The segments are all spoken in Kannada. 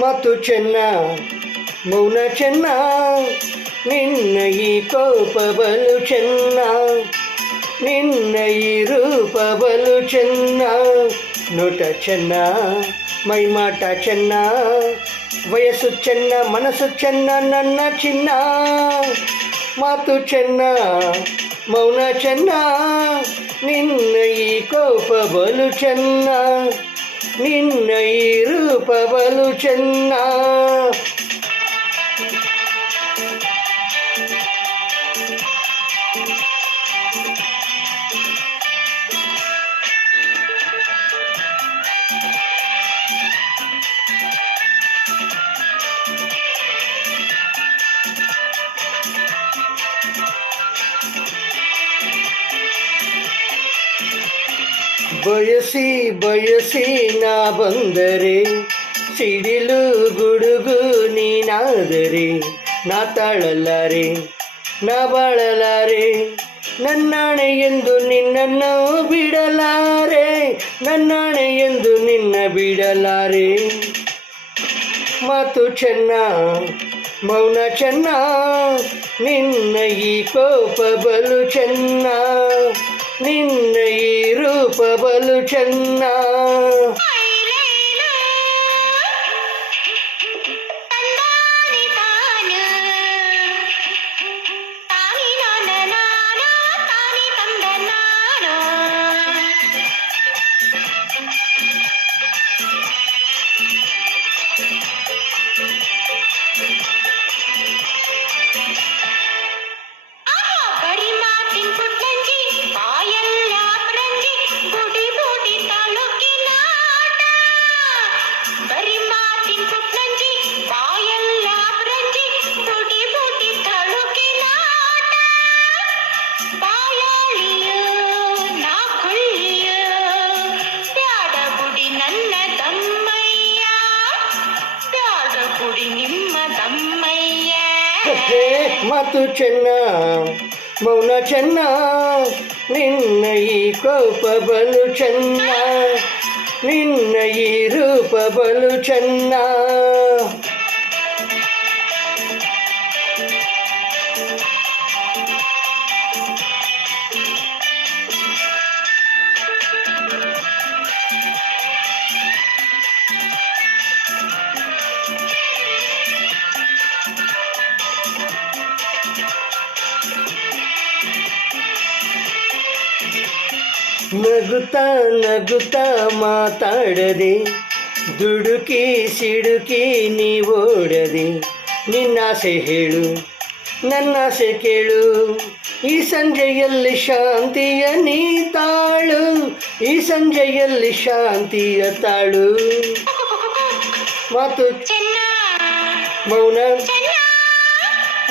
ಮಾತು ಚೆನ್ನ ಮೌನ ಚೆನ್ನ ನಿನ್ನ ಈ ಕೋಪ ಬಲು ಚೆನ್ನ ನಿನ್ನ ಈ ರೂಪ ಬಲು ಚೆನ್ನ ನೋಟ ಚೆನ್ನ ಮೈಮಾಟ ಚೆನ್ನ ವಯಸ್ಸು ಚೆನ್ನ ಮನಸ್ಸು ಚೆನ್ನ ನನ್ನ ಚಿನ್ನ ಮಾತು ಚೆನ್ನ ಮೌನ ಚೆನ್ನ ನಿನ್ನ ಈ ಕೋಪ ಬಲು ಚೆನ್ನ ನಿನ್ನ ಈ ರೂಪ ಬಲು ಚೆನ್ನ ಬಯಸಿ ಬಯಸಿ ನಾ ಬಂದರೆ ಸಿಡಿಲು ಗುಡುಗು ನೀನಾದರೆ ನಾ ತಾಳಲಾರೆ ನಾ ಬಾಳಲಾರೆ ನನ್ನಾಣೆ ಎಂದು ನಿನ್ನನ್ನು ಬಿಡಲಾರೆ ನನ್ನಾಣೆ ಎಂದು ನಿನ್ನ ಬಿಡಲಾರೆ ಮಾತು ಚೆನ್ನ ಮೌನ ಚೆನ್ನ ನಿನ್ನ ಈ ಕೋಪ ಬಲು ಚೆನ್ನ ನಿನ್ನ ಈ ರೂಪ ಬಲು ಚೆನ್ನ ಮಾತು ಚೆನ್ನ ಮೌನ ಚೆನ್ನ ನಿನ್ನ ಈ ಕೋಪ ಬಲು ಚೆನ್ನ ನಿನ್ನ ಈ ರೂಪ ಬಲು ಚೆನ್ನ ನಗುತ್ತಾ ನಗುತ್ತಾ ಮಾತಾಡದೆ ದುಡುಕಿ ಸಿಡುಕಿ ನೀವೋಡದೆ ನಿನ್ನಾಸೆ ಹೇಳು ನನ್ನಾಸೆ ಕೇಳು ಈ ಸಂಜೆಯಲ್ಲಿ ಶಾಂತಿಯ ನೀ ತಾಳು ಈ ಸಂಜೆಯಲ್ಲಿ ಶಾಂತಿಯ ತಾಳು ಮಾತು ಮೌನ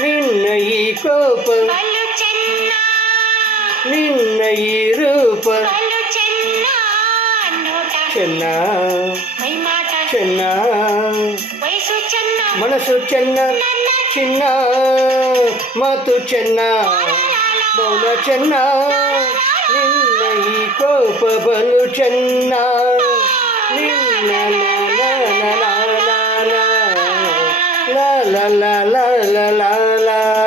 ನಿನ್ನ ಈ ಕೋಪ ನಿನ್ನ ಈ ರೂಪ ಚೆನ್ನ ಚೆನ್ನ ಮನಸ್ಸು ಚೆನ್ನ ಚಿನ್ನ ಮಾತು ಚೆನ್ನ ಮೌನ ಚೆನ್ನ ನಿನ್ನ ಈ ಕೋಪ ಬಲು ಚೆನ್ನ ನಿನ್ನ ಲ ಲ ಲ ಲ ಲ ಲ ಲ ಲ